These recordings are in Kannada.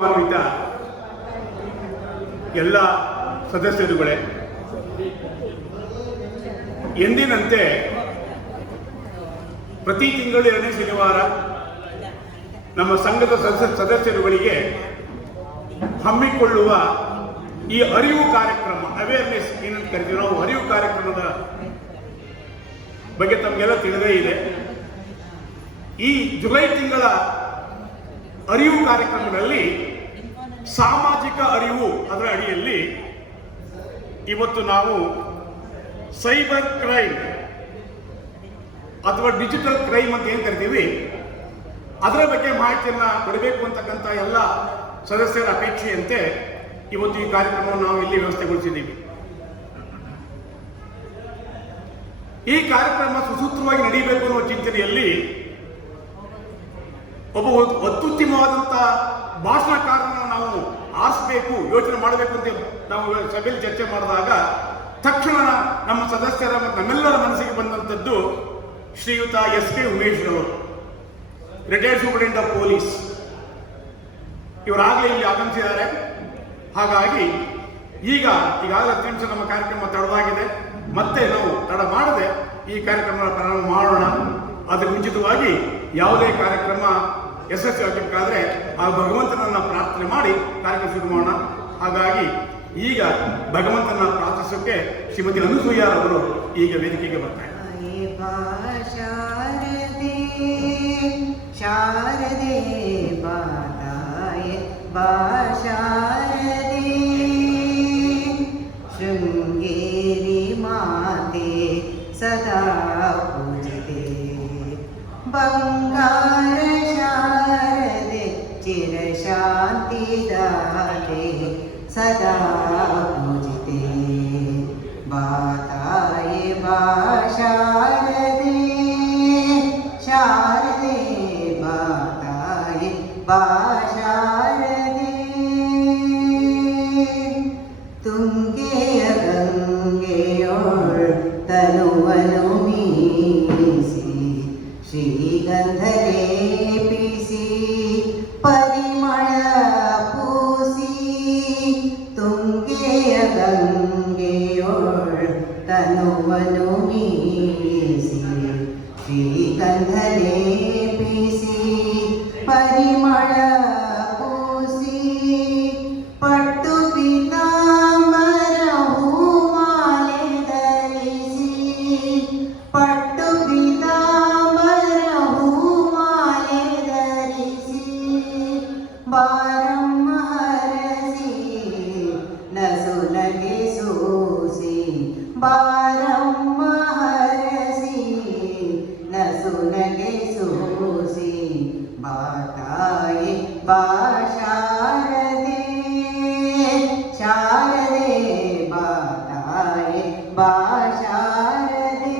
ಗೌರವಾನ್ವಿತ ಎಲ್ಲ ಸದಸ್ಯರುಗಳೇ, ಎಂದಿನಂತೆ ಪ್ರತಿ ತಿಂಗಳು 2ನೇ ಶನಿವಾರ ನಮ್ಮ ಸಂಘದ ಸದಸ್ಯರುಗಳಿಗೆ ಹಮ್ಮಿಕೊಳ್ಳುವ ಈ ಅರಿವು ಕಾರ್ಯಕ್ರಮ, ಅವೇರ್ನೆಸ್ ಏನಂತ ಕರಿತೀವಿ ನಾವು, ಅರಿವು ಕಾರ್ಯಕ್ರಮದ ಬಗ್ಗೆ ತಮಗೆಲ್ಲ ತಿಳಿದೇ ಇದೆ. ಈ ಜುಲೈ ತಿಂಗಳ ಅರಿವು ಕಾರ್ಯಕ್ರಮದಲ್ಲಿ ಸಾಮಾಜಿಕ ಅರಿವು ಅದರ ಅಡಿಯಲ್ಲಿ ಇವತ್ತು ನಾವು ಸೈಬರ್ ಕ್ರೈಮ್ ಅಥವಾ ಡಿಜಿಟಲ್ ಕ್ರೈಮ್ ಅಂತ ಏನು ಕರಿತೀವಿ ಅದರ ಬಗ್ಗೆ ಮಾಹಿತಿಯನ್ನು ಕೊಡಬೇಕು ಅಂತಕ್ಕಂಥ ಎಲ್ಲ ಸದಸ್ಯರ ಅಪೇಕ್ಷೆಯಂತೆ ಇವತ್ತು ಈ ಕಾರ್ಯಕ್ರಮವನ್ನು ನಾವು ಇಲ್ಲಿ ವ್ಯವಸ್ಥೆಗೊಳಿಸಿದ್ದೀವಿ. ಈ ಕಾರ್ಯಕ್ರಮ ಸುಸೂತ್ರವಾಗಿ ನಡೀಬೇಕು ಅನ್ನುವ ಚಿಂತನೆಯಲ್ಲಿ ಒಬ್ಬ ಅತ್ಯುತ್ತಮವಾದಂಥ ಭಾಷಣಕಾರರನ್ನು ನಾವು ಆರಿಸಬೇಕು, ಯೋಚನೆ ಮಾಡಬೇಕು ಅಂತ ನಾವು ಸಭೆಯಲ್ಲಿ ಚರ್ಚೆ ಮಾಡಿದಾಗ ತಕ್ಷಣ ನಮ್ಮ ಸದಸ್ಯರ ಮತ್ತು ನಮ್ಮೆಲ್ಲರ ಮನಸ್ಸಿಗೆ ಬಂದಂಥದ್ದು ಶ್ರೀಯುತ ಎಸ್ ಕೆ ಉಮೇಶ್ ಅವರು, ರಿಟೈರ್ಡ್ ಸೂಪರಿಂಟೆಂಡೆಂಟ್ ಆಫ್ ಪೊಲೀಸ್. ಇವರಾಗಲೇ ಇಲ್ಲಿ ಆಗಮಿಸಿದ್ದಾರೆ. ಹಾಗಾಗಿ ಈಗಾಗಲೇ 10 ನಿಮಿಷ ನಮ್ಮ ಕಾರ್ಯಕ್ರಮ ತಡವಾಗಿದೆ. ಮತ್ತೆ ನಾವು ತಡ ಮಾಡದೆ ಈ ಕಾರ್ಯಕ್ರಮ ಪ್ರಾರಂಭ ಮಾಡೋಣ. ಅದರ ಮುಂಚಿತವಾಗಿ ಯಾವುದೇ ಕಾರ್ಯಕ್ರಮ ಯಶಸ್ವಿ ಆಗಬೇಕಾದ್ರೆ ಆ ಭಗವಂತನನ್ನ ಪ್ರಾರ್ಥನೆ ಮಾಡಿ ಕಾರ್ಯಕ್ರಮ ಶುರು ಮಾಡೋಣ. ಹಾಗಾಗಿ ಈಗ ಭಗವಂತನ ಪ್ರಾರ್ಥಿಸೋಕೆ ಶ್ರೀಮತಿ ಅನುಸೂಯಾರ್ ಅವರು ಈಗ ವೇದಿಕೆಗೆ ಬರ್ತಾರೆ. ಶಾರದೆ ಬಾತಾಯ ಬಾಶಾರದೆ ಶೃಂಗೇರಿ ಮಾತೆ ಸದಾ ಪೂಜಿತೆ ಬಂಗಾರ ಶಾರದೆ ಚಿರಶಾಂತಿ ದಾತೆ ಸದಾ ಪೂಜಿತೆ ಬಾತಾಯ ಬಾಶಾರದೆ ಶಾರದೆ ಬಾತಾಯ ಬಾಶಾರದೆ ತುಂಗೆಯ ಗಂಗೆಯೋಳ್ ತನುವನು ಮೀರಿಸಿ ಶ್ರೀಗಂಧ ಲೇಪಿಸಿ ಪರಿಮಳ ಪೂಸಿ ತುಂಗೆಯ ಗಂಗೆಯೋಳ್ ತನುವನು ಮೀರಿಸಿ ಶ್ರೀಗಂಧ ಲೇಪಿಸಿ ಪರಿಮಳ ಪೂಸಿ ಪಟ್ಟು ಪೀತಾಂಬರ ಹೂಮಾಲೆ ಧರಿಸಿ ಪಟ್ಟು ಪೀತಾಂಬರ ಹೂಮಾಲೆ ಧರಿಸಿ ಬಾರಮ್ಮ ಹರಸಿ ನಸುನಗೆ ಸೂಸಿ ಬಾರಮ್ಮ ಹರಸಿ ನಸುನಗೆ ಸೂಸಿ ಬಾತಾಯಿ ಬಾಶಾರದೆ ಶಾರದೆ ಬಾತಾಯಿ ಬಾಶಾರದೆ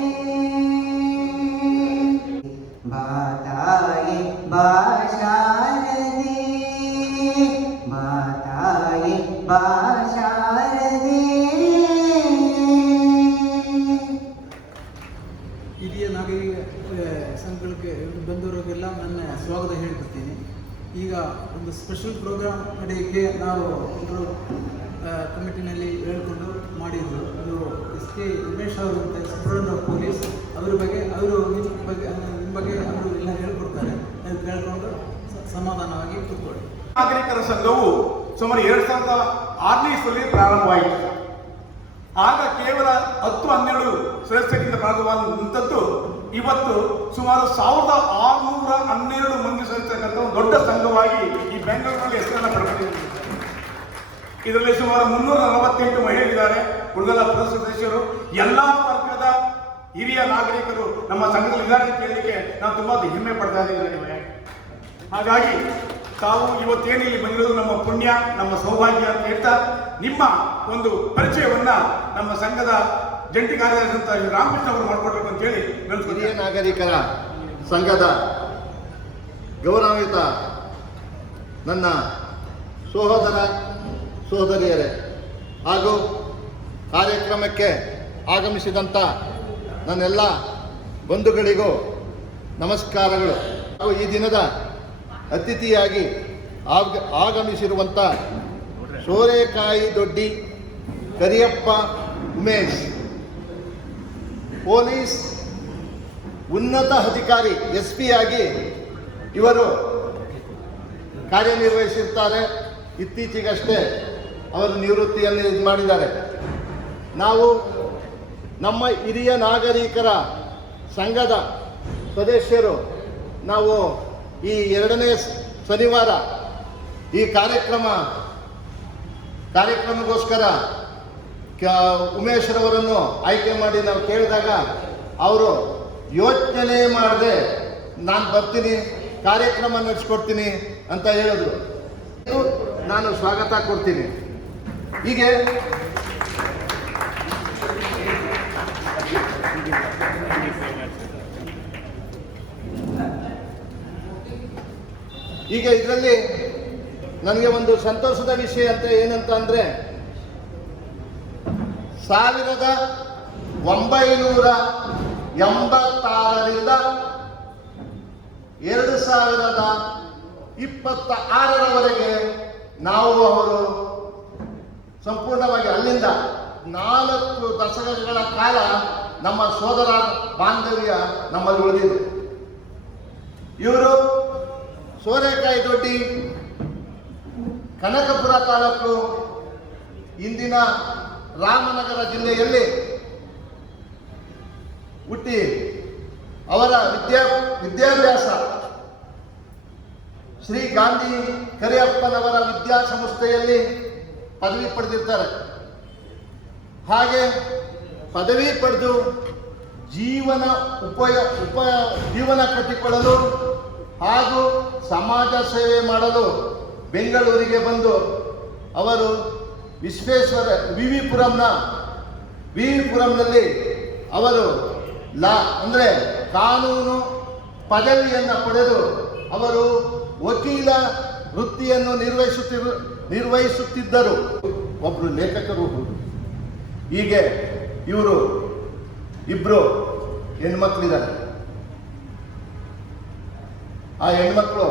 ಬಾತಾಯಿ ಬಾಶಾರದೆ ಬಾತಾಯಿ ಬಾಶಾರದೆ. ಹಿರಿಯ ನಾಗರಿಕ ಸಂಘಕ್ಕೆ ಬಂದವರಿಗೆಲ್ಲ ನನ್ನ ಸ್ವಾಗತ ಹೇಳ್ಕೊಡ್ತೀನಿ. ಈಗ ಒಂದು ಸ್ಪೆಷಲ್ ಪ್ರೋಗ್ರಾಮ್ ನಡೆಯೋಕ್ಕೆ ನಾವು ಎಲ್ಲರೂ ಕಮಿಟಿನಲ್ಲಿ ಹೇಳ್ಕೊಂಡು ಮಾಡಿದ್ರು. ಅದು ಎಸ್ ಕೆ ಉಮೇಶ್ ಅವರು ಅಂತ ಸೂಪರಿಂಟೆಂಡೆಂಟ್ ಆಫ್ ಪೊಲೀಸ್ ಅವರ ಬಗ್ಗೆ ನಿಮ್ಮ ಬಗ್ಗೆ ಅವರು ಎಲ್ಲ ಹೇಳ್ಕೊಡ್ತಾರೆ. ಅದು ಕೇಳ್ಕೊಂಡು ಸಮಾಧಾನವಾಗಿ ಕೂತ್ಕೊಳ್ಳಿ. ನಾಗರಿಕರ ಸಂಘವು ಸುಮಾರು 2006ನೇ ಇಸ್ವಿಯಲ್ಲಿ ಪ್ರಾರಂಭವಾಯಿತು. ಆಗ ಕೇವಲ 10-12 ಸದಸ್ಯರಿಂದ ಪ್ರಾರಂಭವಾದಂಥದ್ದು ಇವತ್ತು ಸುಮಾರು 1612 ಮಂದಿ ಸದಸ್ಯರಕ್ಕಂಥ ಒಂದು ದೊಡ್ಡ ಸಂಘವಾಗಿ ಈ ಬೆಂಗಳೂರಿನಲ್ಲಿ ಹೆಸರನ್ನು ಪಡೆದಿದೆ. ಇದರಲ್ಲಿ ಸುಮಾರು 348 ಮಹಿಳೆಯರಿದ್ದಾರೆ. ಉಳಿದೆಲ್ಲ ಪುರುಷ ಸದಸ್ಯರು, ಎಲ್ಲ ವರ್ಗದ ಹಿರಿಯ ನಾಗರಿಕರು ನಮ್ಮ ಸಂಘದಲ್ಲಿ ಇದ್ದಾರೆ ಅಂತ ಹೇಳಲಿಕ್ಕೆ ನಾವು ತುಂಬಾ ಹೆಮ್ಮೆ ಪಡ್ತಾ ಇದ್ದೀವಿ. ಹಾಗಾಗಿ ತಾವು ಇವತ್ತೇನು ಇಲ್ಲಿ ಬಂದಿರೋದು ನಮ್ಮ ಪುಣ್ಯ, ನಮ್ಮ ಸೌಭಾಗ್ಯ ಅಂತ ಹೇಳ್ತಾ ನಿಮ್ಮ ಒಂದು ಪರಿಚಯವನ್ನ ನಮ್ಮ ಸಂಘದ ಜಂಟಿ ಕಾರ್ಯದರ್ಶಿ ರಾಮಕೃಷ್ಣ ಅವರು ಮಾಡಿಕೊಡ್ಬೇಕು ಅಂತ ಹೇಳಿ ಹಿರಿಯ ನಾಗರಿಕರ ಸಂಘದ ಗೌರವಾನ್ವಿತ ನನ್ನ ಸಹೋದರ ಸಹೋದರಿಯರೇ ಹಾಗೂ ಕಾರ್ಯಕ್ರಮಕ್ಕೆ ಆಗಮಿಸಿದಂಥ ನನ್ನೆಲ್ಲ ಬಂಧುಗಳಿಗೂ ನಮಸ್ಕಾರಗಳು. ಹಾಗೂ ಈ ದಿನದ ಅತಿಥಿಯಾಗಿ ಆಗಮಿಸಿರುವಂಥ ಸೋರೆಕಾಯಿ ದೊಡ್ಡಿ ಕರಿಯಪ್ಪ ಉಮೇಶ್, ಪೊಲೀಸ್ ಉನ್ನತ ಅಧಿಕಾರಿ SP ಆಗಿ ಇವರು ಕಾರ್ಯನಿರ್ವಹಿಸಿರ್ತಾರೆ. ಇತ್ತೀಚೆಗಷ್ಟೇ ಅವರು ನಿವೃತ್ತಿಯನ್ನು ಇದು ಮಾಡಿದ್ದಾರೆ. ನಾವು ನಮ್ಮ ಹಿರಿಯ ನಾಗರಿಕರ ಸಂಘದ ಸದಸ್ಯರು ನಾವು ಈ 2ನೇ ಶನಿವಾರ ಈ ಕಾರ್ಯಕ್ರಮಕ್ಕೋಸ್ಕರ ಉಮೇಶ್ರವರನ್ನು ಆಯ್ಕೆ ಮಾಡಿ ನಾವು ಕೇಳಿದಾಗ ಅವರು ಯೋಚನೆ ಮಾಡದೆ ನಾನು ಬರ್ತೀನಿ, ಕಾರ್ಯಕ್ರಮ ನಡೆಸ್ಕೊಡ್ತೀನಿ ಅಂತ ಹೇಳಿದ್ರು. ನಾನು ಸ್ವಾಗತ ಕೊಡ್ತೀನಿ. ಹೀಗೆ ಇದರಲ್ಲಿ ನನಗೆ ಒಂದು ಸಂತೋಷದ ವಿಷಯ ಅಂತ ಏನಂತ ಅಂದರೆ 1986ರಿಂದ 2026ರವರೆಗೆ ನಾವು ಅವರು ಸಂಪೂರ್ಣವಾಗಿ ಅಲ್ಲಿಂದ 4 ದಶಕಗಳ ಕಾಲ ನಮ್ಮ ಸೋದರ ಬಾಂಧವ್ಯ ನಮ್ಮಲ್ಲಿ ಉಳಿದಿದೆ. ಇವರು ಸೋರೆಕಾಯಿ ದೊಡ್ಡಿ ಕನಕಪುರ ತಾಲೂಕು ಇಂದಿನ ರಾಮನಗರ ಜಿಲ್ಲೆಯಲ್ಲಿ ಹುಟ್ಟಿ ಅವರ ವಿದ್ಯಾಭ್ಯಾಸ ಶ್ರೀ ಗಾಂಧಿ ಕರಿಯಪ್ಪನವರ ವಿದ್ಯಾಸಂಸ್ಥೆಯಲ್ಲಿ ಪದವಿ ಪಡೆದಿರ್ತಾರೆ. ಹಾಗೆ ಪದವಿ ಪಡೆದು ಜೀವನ ಕಟ್ಟಿಕೊಳ್ಳಲು ಹಾಗೂ ಸಮಾಜ ಸೇವೆ ಮಾಡಲು ಬೆಂಗಳೂರಿಗೆ ಬಂದು ಅವರು ವಿವಿಪುರಂನಲ್ಲಿ ಅವರು ಅಂದರೆ ಕಾನೂನು ಪದವಿಯನ್ನು ಪಡೆದು ಅವರು ವಕೀಲ ವೃತ್ತಿಯನ್ನು ನಿರ್ವಹಿಸುತ್ತಿದ್ದರು. ಒಬ್ಬರು ಲೇಖಕರು ಹೌದು. ಹೀಗೆ ಇವರು ಇಬ್ಬರು ಹೆಣ್ಮಕ್ಳಿದ್ದಾರೆ. ಆ ಹೆಣ್ಮಕ್ಳು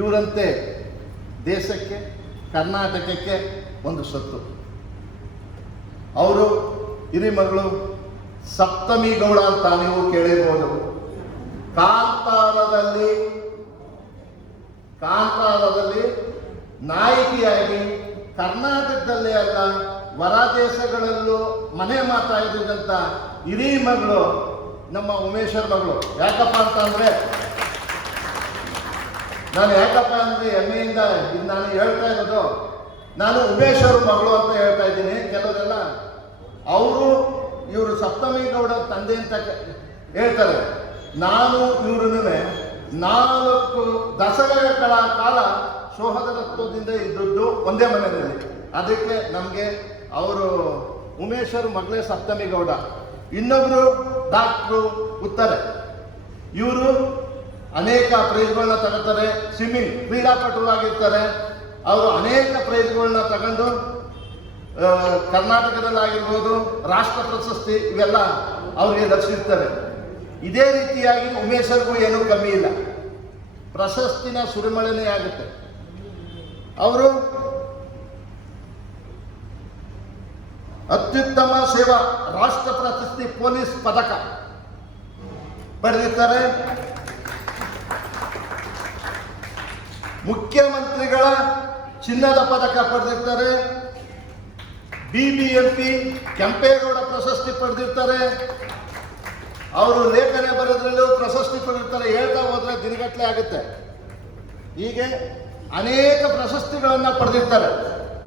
ಇವರಂತೆ ದೇಶಕ್ಕೆ ಕರ್ನಾಟಕಕ್ಕೆ ಒಂದು ಸತ್ತು. ಅವರು ಹಿರಿಮಗಳು ಸಪ್ತಮಿ ಗೌಡ ಅಂತ ನೀವು ಕೇಳಿರ್ಬೋದು. ಕಾಂತಾರದಲ್ಲಿ ನಾಯಕಿಯಾಗಿ ಕರ್ನಾಟಕದಲ್ಲೇ ಅಲ್ಲ ಹೊರ ದೇಶಗಳಲ್ಲೂ ಮನೆ ಮಾತಾಡಿದಂಥ ಹಿರಿಮಗಳು ನಮ್ಮ ಉಮೇಶ್ವರ್ ಮಗಳು. ಯಾಕಪ್ಪ ಅಂದರೆ ಹೆಮ್ಮೆಯಿಂದ ಇದು ನಾನು ಹೇಳ್ತಾ ಇರೋದು, ನಾನು ಉಮೇಶ್ವರ್ ಮಗಳು ಅಂತ ಹೇಳ್ತಾ ಇದ್ದೀನಿ. ಕೆಲವರೆಲ್ಲ ಇವರು ಸಪ್ತಮಿ ಗೌಡ ತಂದೆ ಅಂತ ಹೇಳ್ತಾರೆ. ನಾನು ಇವ್ರನ್ನೂ 4 ದಶಕಗಳ ಕಾಲ ಸೋದರತ್ವದಿಂದ ಇದ್ದದ್ದು ಒಂದೇ ಮನೆಯಲ್ಲಿ. ಅದಕ್ಕೆ ನಮಗೆ ಅವರು ಉಮೇಶ್ವರ್ ಮಗಳೇ ಸಪ್ತಮಿ ಗೌಡ. ಇನ್ನೊಬ್ರು ಡಾಕ್ಟ್ರು ಉತ್ತಾರೆ. ಇವರು ಅನೇಕ ಪ್ರೈಸ್ಗಳನ್ನ ತಗೋತಾರೆ. ಸ್ವಿಮ್ಮಿಂಗ್ ಕ್ರೀಡಾಪಟುವಾಗಿರ್ತಾರೆ. ಅವರು ಅನೇಕ ಪ್ರೈಸ್ಗಳನ್ನ ತಗೊಂಡು ಕರ್ನಾಟಕದಲ್ಲಾಗಿರ್ಬೋದು ರಾಷ್ಟ್ರ ಪ್ರಶಸ್ತಿ ಇವೆಲ್ಲ ಅವರಿಗೆ ಲಭಿಸಿರ್ತಾರೆ. ಇದೇ ರೀತಿಯಾಗಿ ಉಮೇಶ್ವರ್ಗೂ ಏನೂ ಕಮ್ಮಿ ಇಲ್ಲ, ಪ್ರಶಸ್ತಿನ ಸುರಿಮಳೆನೇ ಆಗುತ್ತೆ. ಅವರು ಅತ್ಯುತ್ತಮ ಸೇವಾ ರಾಷ್ಟ್ರ ಪ್ರಶಸ್ತಿ ಪೊಲೀಸ್ ಪದಕ ಪಡೆದಿದ್ದಾರೆ. ಮುಖ್ಯಮಂತ್ರಿಗಳ ಚಿನ್ನದ ಪದಕ ಪಡೆದಿರ್ತಾರೆ. BBMP ಕೆಂಪೇಗೌಡ ಪ್ರಶಸ್ತಿ ಪಡೆದಿರ್ತಾರೆ. ಅವರು ಲೇಖನ ಬರೆದ್ರಲ್ಲೂ ಪ್ರಶಸ್ತಿ ಪಡೆದಿರ್ತಾರೆ. ಹೇಳ್ತಾ ಹೋದ್ರೆ ದಿನಗಟ್ಟಲೆ ಆಗುತ್ತೆ. ಹೀಗೆ ಅನೇಕ ಪ್ರಶಸ್ತಿಗಳನ್ನು ಪಡೆದಿರ್ತಾರೆ.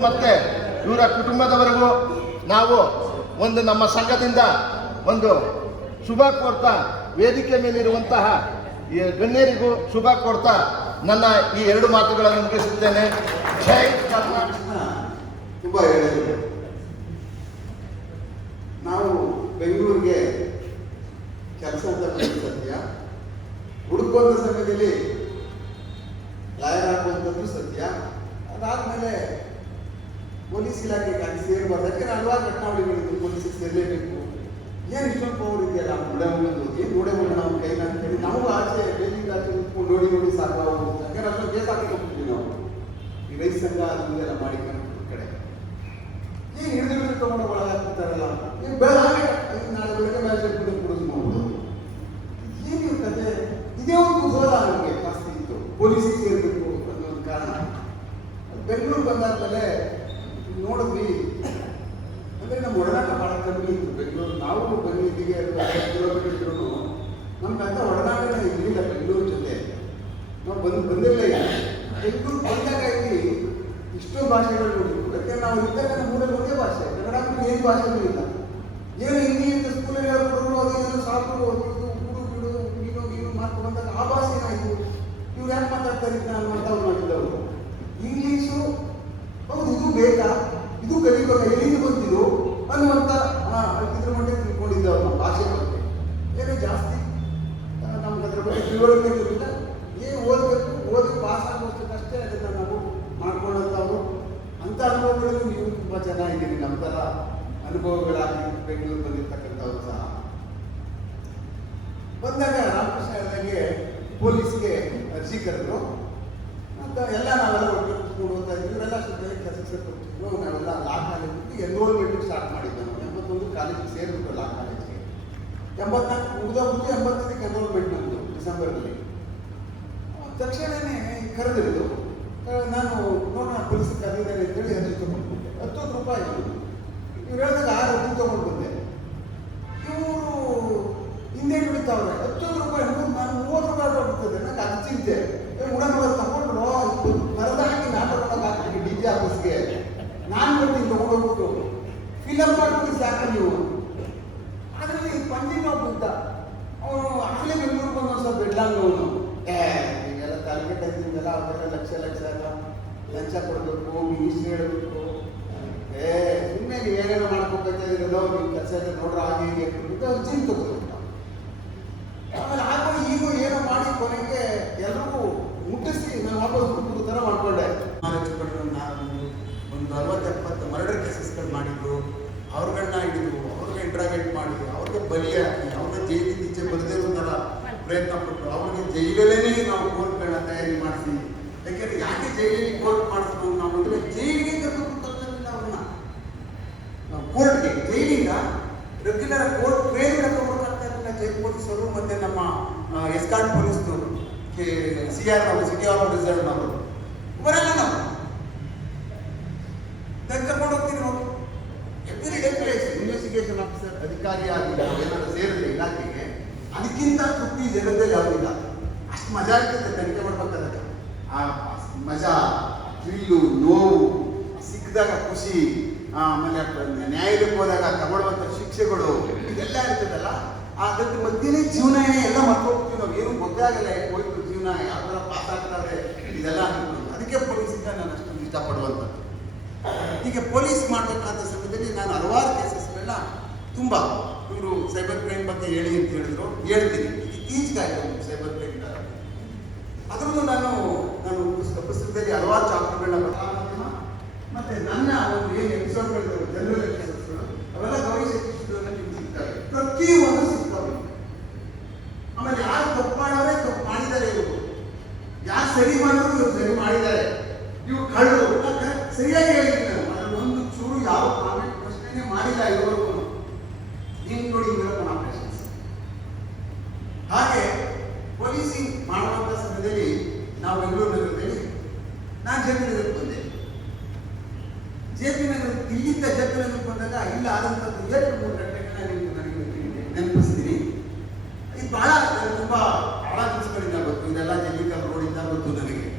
ಮತ್ತೆ ಇವರ ಕುಟುಂಬದವರೆಗೂ ನಾವು ನಮ್ಮ ಸಂಘದಿಂದ ಒಂದು ಶುಭ ಕೋರ್ತಾ, ವೇದಿಕೆ ಮೇಲಿರುವಂತಹ ಗಣ್ಯರಿಗೂ ಶುಭ ಕೋರ್ತಾ ನನ್ನ ಈ 2 ಮಾತುಗಳನ್ನು ಮುಗಿಸುತ್ತೇನೆ. ಜೈ ಕರ್ನಾಟಕ. ತುಂಬ ಹೇಳಿದ್ರು. ನಾವು ಬೆಂಗಳೂರಿಗೆ ಕೆಲಸ ಅಂತ ಸತ್ಯ, ಹುಡುಕುವಂಥ ಸಮಯದಲ್ಲಿ ಲಾಯರ್ ಹಾಕುವಂಥದ್ದು ಸತ್ಯ. ಅದಾದಮೇಲೆ ಪೊಲೀಸ್ ಇಲಾಖೆಗೆ ಅಲ್ಲಿ ಸೇರಬಾರ್ದು. ಯಾಕಂದ್ರೆ ಹಲವಾರು ಘಟನಾವಳಿಗಳಿದ್ದು ಪೊಲೀಸಿಗೆ ಸೇರಲೇಬೇಕು. ಏನು ಇಷ್ಟೊಂದು ಪವರ್ ಇದೆಯಲ್ಲ, ನೋಡೇ ಹೋಗೋದು ನಾವು ಕೈನ ಅಂತೇಳಿ ನಾವು ಆಚೆ ಬೇಲಿಂದ ಆಚೆ ನಿಂತ್ಕೊಂಡು ನೋಡಿ ಸಾಕಾಗೋದು. ಯಾಕಂದ್ರೆ ಅಷ್ಟೊಂದು ಕೇಸ್ ಹಾಕಿಕೊಡ್ತೀವಿ ನಾವು ಈ ರೈತ ಸಂಘ ಅದನ್ನೆಲ್ಲ ಮಾಡಿ ಕಡೆ ಏನು ಹಿಡಿದು ತಗೊಂಡು ಒಳಗಾಗ್ತಾರಲ್ಲ ನೀವು ಬೆಳಗ್ಗೆ ನಾಳೆ ಬೆಳಗ್ಗೆ ಮ್ಯಾಚ್ ಕುಡಿದು ಮಾಡ್ಬೋದು ಏನು ಕತೆ ಇದೇ ಒಂದು ಕುತೂಹಲ ನಮಗೆ ಜಾಸ್ತಿ ಇತ್ತು ಪೊಲೀಸಿಗೆ ಸೇರಬೇಕು ಅನ್ನೋ ಒಂದು ಕಾರಣ ಬೆಂಗಳೂರು ಬಂದಾದ್ಮೇಲೆ ನೋಡಿದ್ವಿ ಅಂದರೆ ನಮ್ಮ ಒಡನಾಟ ಭಾಳ ಕಮ್ಮಿ ಇತ್ತು ಬೆಂಗಳೂರು ನಾವು ಬೆಂಗಳೂರಿಗೆ 50 ಕಿಲೋಮೀಟರ್ ಇದ್ರೂ ನಮ್ಗೆ ಅಂತ ಒಡನಾಟನೇ ಇರಲಿಲ್ಲ ಬೆಂಗಳೂರು ಜೊತೆ ನಾವು ಬಂದಿರಲೇ ಇಲ್ಲ ಬೆಂಗಳೂರು ಬಂದಾಗ ಇಲ್ಲಿ ಇಷ್ಟೊಂದು ಭಾಷೆಗಳು ನೋಡಿದ್ವಿ ಯಾಕೆಂದ್ರೆ ನಾವು ಇದ್ದಾಗ ನಮ್ಮ ಊರಲ್ಲಿ ಒಂದೇ ಭಾಷೆ ಕನ್ನಡ ಏನು ಭಾಷೆನೂ ಇಲ್ಲ ಏನು ಹಿಂದಿ ಅಂತ ಸ್ಕೂಲಲ್ಲಿ ಹೇಳ್ಕೊಡೋರು ಅದೇನು ಸಾಕು ನೀನು ಮಾತು ಬಂದಾಗ ಆ ಭಾಷೆ ಏನಾಯಿತು ಇವ್ರು ಯಾಕೆ ಮಾತಾಡ್ತಾರೆ ನಾನು ಮಾತಾಡೋದು ಮಾಡಿದ್ದವರು ಇಂಗ್ಲೀಷು ಹೌದು ಇದು ಬೇಕಾ ಇದು ಕಲಿಬೇಕಾ ಎಲ್ಲಿಂದ ಬಂದಿದ್ದು ಅನ್ನುವಂಥ ಇದ್ರ ಮಟ್ಟಿಗೆ ತಿಳ್ಕೊಂಡಿದ್ದವ್ರು ನಮ್ಮ ಭಾಷೆ ಬಗ್ಗೆ ಏನೋ ಜಾಸ್ತಿ ನಮ್ಗೆ ಅದ್ರ ಬಗ್ಗೆ ತಿಳುವಳಿಕೆ ಇರಲಿಲ್ಲ ಏನು ಓದಬೇಕು ಓದಿ ಪಾಸ್ ಆಗೋಷ್ಟಕ್ಕಷ್ಟೇ ಅದನ್ನು ನಾವು ಮಾಡ್ಕೊಳ್ಳೋಂಥವ್ರು ಅಂಥ ಅನುಭವಗಳನ್ನು ನೀವು ತುಂಬ ಚೆನ್ನಾಗಿದ್ದೀರಿ ನಮ್ಮ ಥರ ಅನುಭವಗಳಾಗಿ ಬೆಂಗಳೂರು ಬಂದಿರ್ತಕ್ಕಂಥವ್ರು ಸಹ ಬಂದಾಗ ರಾಮಕೃಷ್ಣ ಹೇಳಿದಾಗೆ ಪೊಲೀಸ್ಗೆ ಅರ್ಜಿ ಕರೆದ್ರು ಅಂತ ಎಲ್ಲ ನಾವೆಲ್ಲ ಒಟ್ಟು ಕೂಡುತ್ತಾ ಇದ್ವಿ ಇವರೆಲ್ಲ ಕೆಲಸ ಸೇರ್ಕೊಟ್ಟಿದ್ರು ನಾವೆಲ್ಲ ಲಾ ಕಾಲೇಜಿಗೆ ಎನ್ರೋಲ್ಮೆಂಟ್ ಸ್ಟಾರ್ಟ್ ಮಾಡಿದ್ದೆ ನಾವು 81 ಕಾಲೇಜಿಗೆ ಸೇರಿಬಿಟ್ಟು ಲಾ ಕಾಲೇಜಿಗೆ 84 ಮುಗಿದೋಗ್ಬಿಟ್ಟು 85ಕ್ಕೆ ಎನ್ರೋಲ್ಮೆಂಟ್ ನಮ್ಮದು ಡಿಸೆಂಬರಲ್ಲಿ ತಕ್ಷಣವೇ ಕರೆದಿರೋದು ನಾನು ನೋಡೋಣ ಪೊಲೀಸ್ ಕರೆದಿದ್ದಾರೆ ಅಂತೇಳಿ ಅರ್ಜಿ ತೊಗೊಂಡ್ಬಿಟ್ಟೆ 10 ರೂಪಾಯಿ ಇವ್ರು ಹೇಳಿದಾಗ 6 ಅರ್ಜಿ ತೊಗೊಂಡು ಬಂದೆ ಇವರು ಹಿಂದೆ ಬಿಡ್ತಾವ್ರೆ 10 ರೂಪಾಯಿ ನಾನು 30 ರೂಪಾಯಿ ಕೊಡ್ತದೆ ನಂಗೆ ಅದು ಚಿಂತೆ ಉಡನಲ್ಲ ತಗೊಂಡ್ರು ಕರೆದಾಕಿ ನಾ ತಗೊಂಡೋಗಿ ಹಾಕ್ತೀನಿ ಡಿ ಜಿ ಆಫೀಸ್ಗೆ ನಾನು ಬರ್ತೀನಿ ತಗೊಂಡೋಗ್ಬಿಟ್ಟು ಫಿಲಮ್ ಮಾಡ್ಬಿಟ್ಟು ಸಾಕು ನೀವು ಅದರಲ್ಲಿ ಪಂಜಿನ ಒಬ್ಬ ಅವನು ಆಗಲೇ ಬೆಂಗಳೂರು ಬಂದು ಸ್ವಲ್ಪ ಬೆಳ್ಳಂಗವನು ಈಗೆಲ್ಲ ತಲೆಗೆ ತೆಗೆದಿದ್ದೆಲ್ಲ ಅವರೆಲ್ಲ ಲಕ್ಷ ಲಂಚ ಕೊಡಬೇಕು ಮಿನಿಸ್ಟ್ರಿ ಹೇಳಬೇಕು ಸುಮ್ಮನೆ ನೀವು ಏನೇನೋ ಮಾಡ್ಕೋಬೇಕಾ ಇರೋದು ನೀವು ಕೆಲಸ ನೋಡ್ರೆ ಹಾಗೆ ಹೀಗೆ ಅಂದ್ಬಿಟ್ಟು ಅವ್ರು ಚಿಂತೆ ತಗೋಬೇಕು ಆಮೇಲೆ ಆಗೋ ಈಗೂ ಏನೋ ಮಾಡಿ ಕೊನೆಗೆ ಎಲ್ಲರಿಗೂ ಮುಟ್ಟಿಸಿ ನಾನು ವಾಪಸ್ ಹುಡುಗ ಥರ ಮಾಡ್ಕೊಂಡೆ ಒಂದು 60-70 ಮರ್ಡರ್ ಕೇಸಸ್ಗಳು ಮಾಡಿದ್ರು ಅವ್ರುಗಳನ್ನ ಹಿಡಿದು ಅವ್ರಿಗೆ ಇಂಟ್ರಾಗೇಟ್ ಮಾಡಿ ಅವ್ರಿಗೆ ಬಲಿ ಹಾಕಿ ಅವ್ರಿಗೆ ಜೈಲಿಂದ ಈಚೆ ಬರದಿರೋ ಥರ ಪ್ರಯತ್ನ ಪಟ್ಟು ಅವ್ರಿಗೆ ಜೈಲಲ್ಲೇ ನಾವು ಕೋರ್ಟ್ಗಳನ್ನ ತಯಾರಿ ಮಾಡಿಸಿ ಯಾಕೆಂದ್ರೆ ಯಾಕೆ ಜೈಲಲ್ಲಿ ಕೋರ್ಟ್ ಮಾಡಿಸ್ಕೊಂಡು ನಾವು ಅಂದರೆ ಜೈಲಿಗೆ ಕರ್ಕೊಂಡು ತರ್ತಿರಲಿಲ್ಲ ಅವ್ರನ್ನ ನಾವು ಕೋರ್ಟ್ಗೆ ಜೈಲಿಂದ ರೆಗ್ಯುಲರ್ ಕೋರ್ಟ್ ಟ್ರೈನ್ ಕರ್ಕೊಂಡ್ಬರ್ತಾ ಇರಲಿಲ್ಲ ಜೈಲ್ ಪೊಲೀಸರು ಮತ್ತು ನಮ್ಮ ಎಸ್ಕಾರ್ಟ್ ಪೊಲೀಸ್ನವರು CR ಅವರು ಸಿಟಿ ಆಫ್ ರಿಸರ್ವ್ ಅವರು ಬರಲ್ಲ ನಾವು ಕರ್ಕೊಂಡು ಹೋಗ್ತೀವಿ ನಾವು ಎವ್ರಿ ಡೇಸ್ ಇನ್ವೆಸ್ಟಿಗೇಷನ್ ಆಫೀಸರ್ ಅಧಿಕಾರಿಯಾಗಿ ಏನಾದ್ರು ಸೇರಿದ್ರೆ ಇಲಾಖೆಗೆ ಅದಕ್ಕಿಂತ ತೃಪ್ತಿ ಜಗತ್ತಲ್ಲಿ ಯಾವುದಿಲ್ಲ ಅಷ್ಟು ಮಜಾ ಇರ್ತದೆ ತನಿಖೆ ಮಾಡ್ಬೇಕಾದ್ರೆ ಆ ಮಜಾ ಥ್ರಿಲ್ಲು ನೋವು ಸಿಕ್ಕಿದಾಗ ಖುಷಿ ಆಮೇಲೆ ನ್ಯಾಯಾಲಯಕ್ಕೆ ಹೋದಾಗ ತಗೊಳ್ಳುವಂಥ ಶಿಕ್ಷೆಗಳು ಇದೆಲ್ಲ ಇರ್ತದಲ್ಲ ಅದಕ್ಕೆ ಮಧ್ಯೆನೇ ಜೀವನನೇ ಎಲ್ಲ ಮರ್ತೋಗ್ತೀವಿ ನಾವು ಏನು ಗೊತ್ತೇ ಆಗಲ್ಲ ಹೋಯ್ತು ಜೀವನ ಯಾವ ಥರ ಪಾಸ್ ಆಗ್ತಾರೆ ಇದೆಲ್ಲ ಅದಕ್ಕೆ ಪೊಲೀಸಿಂದ ನಾನು ಅಷ್ಟೊಂದು ಇಷ್ಟಪಡುವಂಥದ್ದು ಈಗ ಪೊಲೀಸ್ ಮಾಡಬೇಕಾದ ಸಮಯದಲ್ಲಿ ನಾನು ಹಲವಾರು ಕೇಸಸ್ಗಳನ್ನ ತುಂಬ ಇವರು ಸೈಬರ್ ಕ್ರೈಮ್ ಬಗ್ಗೆ ಹೇಳಿ ಅಂತ ಹೇಳಿದ್ರು ಹೇಳ್ತೀನಿ ಇತ್ತೀಚೆಗಾಯಿತು ಸೈಬರ್ ಕ್ರೈಮ್ ಅದರಲ್ಲೂ ನಾನು ಪುಸ್ತಕದಲ್ಲಿ ಹಲವಾರು ಚಾಪ್ಟರ್ಗಳನ್ನ ಮತ್ತೆ ನನ್ನ ಒಂದು ಏನು ಎಪಿಸೋಡ್ಗಳು ಜನರಲ್ ಕೇಸಸ್ಗಳು ಅವೆಲ್ಲ ಗೌರಿ ಶಕ್ತಿಶೂಲನ ನಿಮ್ಗೆ ಸಿಗ್ತವೆ ಪ್ರತಿಯೊಂದು ಸಿಗ್ತವೆ ಆಮೇಲೆ ಯಾರು ತಪ್ಪು ಮಾಡೋರೆ ತಪ್ಪು ಮಾಡಿದ್ದಾರೆ ಇವರು ಯಾರು ಸರಿ ಮಾಡಿದ್ರು ಇವರು ಸರಿ ಮಾಡಿದ್ದಾರೆ ಇವ್ರು ಕಳ್ಳರು ಸರಿಯಾಗಿ ಹೇಳಿದ್ದೀನಿ ನಾನು ಅದರಲ್ಲಿ ಒಂದು ಚೂರು ಯಾವ ಕಾಮೆಂಟ್ ಪ್ರಶ್ನೆನೇ ಮಾಡಿಲ್ಲ ಇದುವರೆಗೂ ಇನ್ಕ್ಲೂಡಿಂಗ್ ಕಾಂಪಿಟೇಷನ್ಸ್ ಹಾಗೆ ಪೊಲೀಸಿಂಗ್ ಮಾಡುವಂಥ ಸಮಯದಲ್ಲಿ ನಾವು ಬೆಂಗಳೂರು ನಗರದಲ್ಲಿ ನಾನು ಜೆ ಪಿ ನಗರಕ್ಕೆ ಬಂದೆ ಜೆ ಪಿ ನಗರ ಇಲ್ಲಿಂದ ಜೆ ಪಿ ನಗರಕ್ಕೆ ಬಂದಾಗ ಇಲ್ಲ ಆದಂಥದ್ದು 2-3 ಗಂಟೆಗಳನ್ನ ನನಗೆ ನೆನಪಿಸ್ತೀನಿ ಇದು ಬಹಳ ದಿವಸಗಳಿಂದ ಗೊತ್ತು ಇದೆಲ್ಲ ಜಲ್ಲಿಕಲ್ ರೋಡಿಂದ ಗೊತ್ತು ನನಗೆ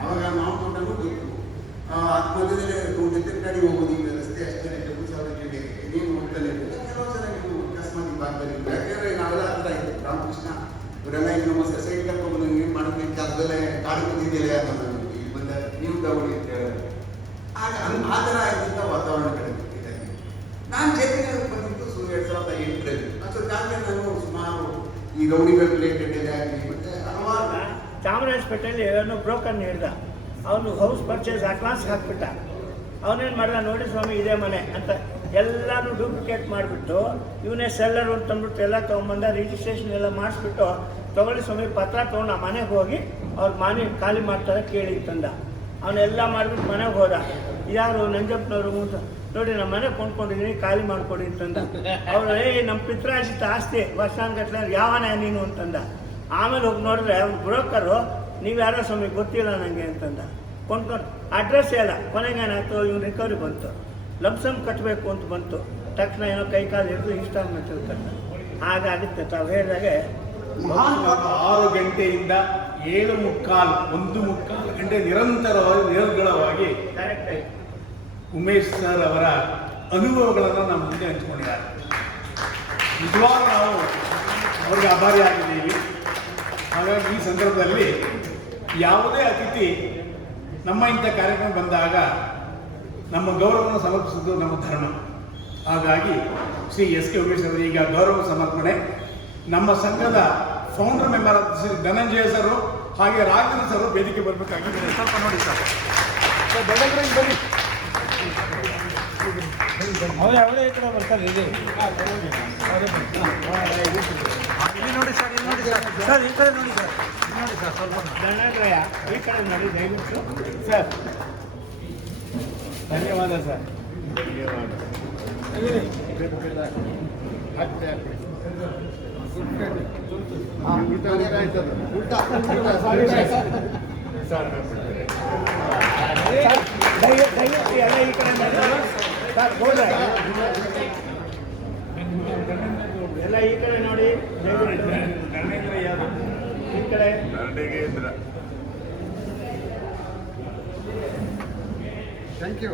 ಆವಾಗ ಮಾವು ತೋಟನೂ ಗೊತ್ತು ಮಧ್ಯದಲ್ಲಿ ಗಾಡಿ ಹೋಗೋದು ಈಗ ರಸ್ತೆ ಅಷ್ಟೇ ನೀವು ಹೋಗ್ತಾನೆ ಕೆಲವು ಜನ ನೀವು ಅಕಸ್ಮಾತ್ ಭಾಗದಲ್ಲಿ ಯಾಕೆಂದ್ರೆ ನಾವೆಲ್ಲ ಹತ್ರ ಇದ್ದೀವಿ ರಾಮಕೃಷ್ಣ ಇವರೆಲ್ಲ ಈಗ ನಮ್ಮ ಸೊಸೈಟಿ ಕರ್ಕೊಂಡು ನೀವು ಮಾಡಬೇಕು ಕೆಲಸದಲ್ಲೇ ಕಾಡು ಬಂದಿದ್ದೀರಾ ಅನ್ನೋದು ಈಗ ಬಂದ ನೀವು ತಗೊಳ್ಳಿ ಅಂತ ಹೇಳಿದ್ರೆ ಆಗ ಆ ಥರ ಇದ್ದಂಥ ವಾತಾವರಣಗಳಿದೆ ನಾನು ಜೆ ಪಿ ನಗರಕ್ಕೆ ಬಂದಿದ್ದು 2008ರಲ್ಲಿ ಅಷ್ಟೊತ್ತಾಗಲೇ ನಾನು ಸುಮಾರು ಈ ರೌಡಿಗಳ ರಿಲೇಟೆಡ್ ಆಗಲಿ ಮತ್ತೆ ಹಲವಾರು ಚಾಮರಾಜಪೇಟೆಯಲ್ಲಿ ಏನೋ ಬ್ರೋಕರ್ ಹೇಳ್ದ ಅವನು ಹೌಸ್ ಪರ್ಚೇಸ್ ಅಡ್ವಾನ್ಸ್ ಹಾಕ್ಬಿಟ್ಟ ಅವನೇನು ಮಾಡ್ದ ನೋಡಿ ಸ್ವಾಮಿ ಇದೇ ಮನೆ ಅಂತ ಎಲ್ಲನೂ ಡೂಪ್ಲಿಕೇಟ್ ಮಾಡಿಬಿಟ್ಟು ಇವನೇ ಸೆಲ್ಲರು ಅಂತಂದ್ಬಿಟ್ಟು ಎಲ್ಲ ತೊಗೊಂಬಂದ ರಿಜಿಸ್ಟ್ರೇಷನ್ ಎಲ್ಲ ಮಾಡಿಸ್ಬಿಟ್ಟು ತೊಗೊಳ್ಳಿ ಸ್ವಾಮಿ ಪತ್ರ ತೊಗೊಂಡು ಆ ಮನೆಗೆ ಹೋಗಿ ಅವ್ರ ಮನೆ ಖಾಲಿ ಮಾಡ್ತಾರೆ ಕೇಳಿ ತಂದ. ಅವನ್ನೆಲ್ಲ ಮಾಡಿಬಿಟ್ಟು ಮನೆಗೆ ಹೋದ. ಯಾರು ನಂಜಪ್ಪನವರು ಅಂತ ನೋಡಿ, ನಮ್ಮ ಮನೆ ಕೊಂಡ್ಕೊಂಡಿದ್ದೀನಿ, ಖಾಲಿ ಮಾಡ್ಕೊಡಿ ಅಂತಂದ. ಅವರು ನಮ್ಮ ಪಿತ್ರಾಜಿತ ಆಸ್ತಿ ವರ್ಷಾನ್ಗಟ್ಲೆ ಯಾವನ ನೀನು ಅಂತಂದ. ಆಮೇಲೆ ಹೋಗಿ ನೋಡಿದ್ರೆ ಅವ್ರು ಬ್ರೋಕರು, ನೀವು ಯಾರೋ ಸ್ವಾಮಿ ಗೊತ್ತಿಲ್ಲ ನನಗೆ ಅಂತಂದ. ಕೊಂಡ್ಕೊಂಡು ಅಡ್ರೆಸ್ ಇಲ್ಲ. ಕೊನೆಗೇನಾಯ್ತು, ಇವ್ನು ರಿಕವರಿ ಬಂತು, ಲಂಸಮ್ ಕಟ್ಟಬೇಕು ಅಂತ ಬಂತು. ತಕ್ಷಣ ಏನೋ ಕೈ ಕಾಲು ಹಿಡಿದು ಇನ್ಸ್ಟಾಲ್ಮೆಂಟ್ ಕಟ್ಟ. ಹಾಗಾಗುತ್ತೆ ತಾವು ಹೇಳಿದಾಗೆ. 6 ಗಂಟೆಯಿಂದ 7:15 1:15 ಗಂಟೆ ನಿರಂತರವಾಗಿ ನಿರರ್ಗಳವಾಗಿ ಕರೆಕ್ಟ್ ಆಯ್ತು. ಉಮೇಶ್ ಸರ್ ಅವರ ಅನುಭವಗಳನ್ನು ನಮ್ಮ ಮುಂದೆ ಹಂಚಿಕೊಂಡಿದ್ದಾರೆ. ನಿಜವಾಗ ನಾವು ಅವರಿಗೆ ಆಭಾರಿಯಾಗಿದ್ದೀವಿ. ಹಾಗಾಗಿ ಈ ಸಂದರ್ಭದಲ್ಲಿ ಯಾವುದೇ ಅತಿಥಿ ನಮ್ಮ ಇಂಥ ಕಾರ್ಯಕ್ರಮ ಬಂದಾಗ ನಮ್ಮ ಗೌರವವನ್ನು ಸಮರ್ಪಿಸುವುದು ನಮ್ಮ ಧರ್ಮ. ಹಾಗಾಗಿ ಶ್ರೀ ಎಸ್ ಕೆ ಉಮೇಶ್ ಅವರು ಈಗ ಗೌರವ ಸಮರ್ಪಣೆ ನಮ್ಮ ಸಂಘದ founder member Shri Dhananjaya sir ಹಾಗೆ ರಾಜೇಂದ್ರ ಸರ್ ವೇದಿಕೆ ಬರಬೇಕಾಗಿ ಸ್ವಲ್ಪ ನೋಡಿ ಸರ್. ಬನ್ನಿ. ಅವರೇ ಈ ಕಡೆ ಬರ್ತಾರೆ. ಇಲ್ಲಿ ನೋಡಿ ಸರ್, ಇಲ್ಲಿ ನೋಡಿ ಸರ್, ಸರ್ ಈ ಕಡೆ ನೋಡಿ ಸರ್, ನೋಡಿ ಸರ್ ಸ್ವಲ್ಪ ಧನಂಜಯ ಈ ಕಡೆ ನೋಡಿ ದಯವಿಟ್ಟು ಸರ್. ಧನ್ಯವಾದ ಸರ್. ದಯವಿಟ್ಟು ಎಲ್ಲ ಈ ಕಡೆ ನೋಡಿ ಸರ್. ಹೋದ್ರೆ ಎಲ್ಲ ಈ ಕಡೆ ನೋಡಿ. ಧರ್ಮೇಂದ್ರ ಯಾರು ಈ ಕಡೆ. Thank you.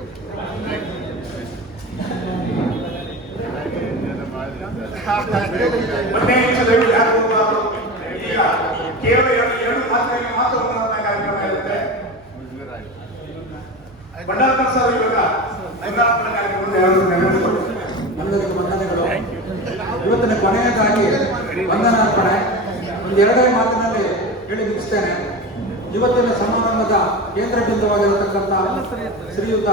ಕೇವಲ 2 ಮಾತುಗಳಿಗೆ ಮಾತುಗಳನ್ನ ಕಾರ್ಯಕ್ರಮ ಇರುತ್ತೆ. ಬಂಡಾರ್ಕರ್ ಸರ್ ಇವಾಗ ನೈರಾಪುರ ಕಾರ್ಯಕ್ರಮವನ್ನು ಎಲ್ಲರಿಗೂ ವಂದನೆಗಳು. ಇವತ್ತಿನ ಕೊನೆಯದಾಗಿ ವಂದನಾರ್ಪಣೆ ಒಂದು 2 ಮಾತಿನಲ್ಲಿ ಹೇಳಿ ಮುಗಿಸ್ತೇನೆ. ಇವತ್ತಿನ ಸಮಾರಂಭದ ಕೇಂದ್ರ ಬಿಂದುವಾಗಿರತಕ್ಕಂಥ ಶ್ರೀಯುತ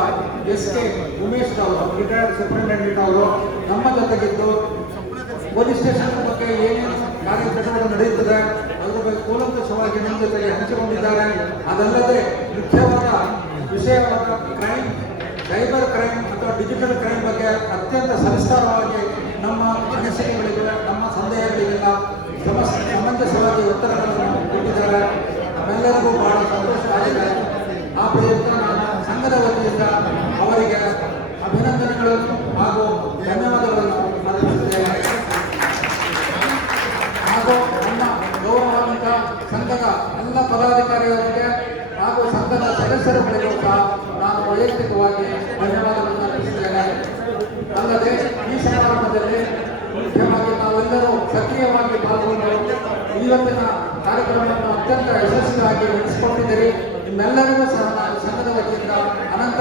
ಎಸ್ ಕೆ ಉಮೇಶ್ ಅವರು, ರಿಟೈರ್ಡ್ ಸೂಪರಿಂಟೆಂಡೆಂಟ್ ಅವರು ನಮ್ಮ ಜೊತೆಗಿದ್ದು ಪೊಲೀಸ್ ಸ್ಟೇಷನ್ ಬಗ್ಗೆ ಏನೇನು ಕಾರ್ಯಚಟುವಟಿಕೆ ನಡೆಯುತ್ತದೆ ಅದರ ಬಗ್ಗೆ ಕೂಲಂಕಷವಾಗಿ ನಮ್ಮ ಜೊತೆಗೆ ಹಂಚಿಕೊಂಡಿದ್ದಾರೆ. ಅದಲ್ಲದೆ ಮುಖ್ಯವಾದ ವಿಷಯವಾದ ಕ್ರೈಮ್, ಸೈಬರ್ ಕ್ರೈಮ್ ಅಥವಾ ಡಿಜಿಟಲ್ ಕ್ರೈಮ್ ಬಗ್ಗೆ ಅತ್ಯಂತ ಸವಿಸ್ತಾರವಾಗಿ ನಮ್ಮ ಅನಿಸಿಕೆಗಳಿಗೆ, ನಮ್ಮ ಸಂದೇಹಗಳಿಗೆಲ್ಲ ಸಮಂಜಸವಾಗಿ ಉತ್ತರಗಳನ್ನು ಕೊಟ್ಟಿದ್ದಾರೆ. ನಮ್ಮೆಲ್ಲರಿಗೂ ಬಹಳ ಸಂತೋಷವಾಗಿದೆ. ಆ ಪ್ರಯುಕ್ತ ನಾನು ಸಂಘದ ವತಿಯಿಂದ ಅವರಿಗೆ ಅಭಿನಂದನೆಗಳನ್ನು ಹಾಗೂ ಧನ್ಯವಾದಗಳನ್ನು ಅರ್ಪಿಸುತ್ತೇನೆ. ಹಾಗೂ ನನ್ನ ಗೌರವಾನ್ವಿತ ಸಂಘದ ಎಲ್ಲ ಪದಾಧಿಕಾರಿಗಳಿಗೆ ಹಾಗೂ ಸಂಘದ ಸದಸ್ಯರುಗಳಿಗೂ ಸಹ ನಾನು ವೈಯಕ್ತಿಕವಾಗಿ ಧನ್ಯವಾದಗಳನ್ನು ಅರ್ಪಿಸುತ್ತೇನೆ. ಅಲ್ಲದೆ ಈ ಸಮಾರಂಭದಲ್ಲಿ ಮುಖ್ಯವಾಗಿ ನಾವೆಲ್ಲರೂ ಸಕ್ರಿಯವಾಗಿ ಪಾಲ್ಗೊಂಡು ಇವತ್ತಿನ ಕಾರ್ಯಕ್ರಮವನ್ನು ಅತ್ಯಂತ ಯಶಸ್ವಿಯಾಗಿ ನಡೆಸಿಕೊಂಡಿದ್ದೀರಿ. ನಿಮ್ಮೆಲ್ಲರಿಗೂ ಸಹ ನಾನು ಸಂಘದ ವತಿಯಿಂದ ಅನಂತ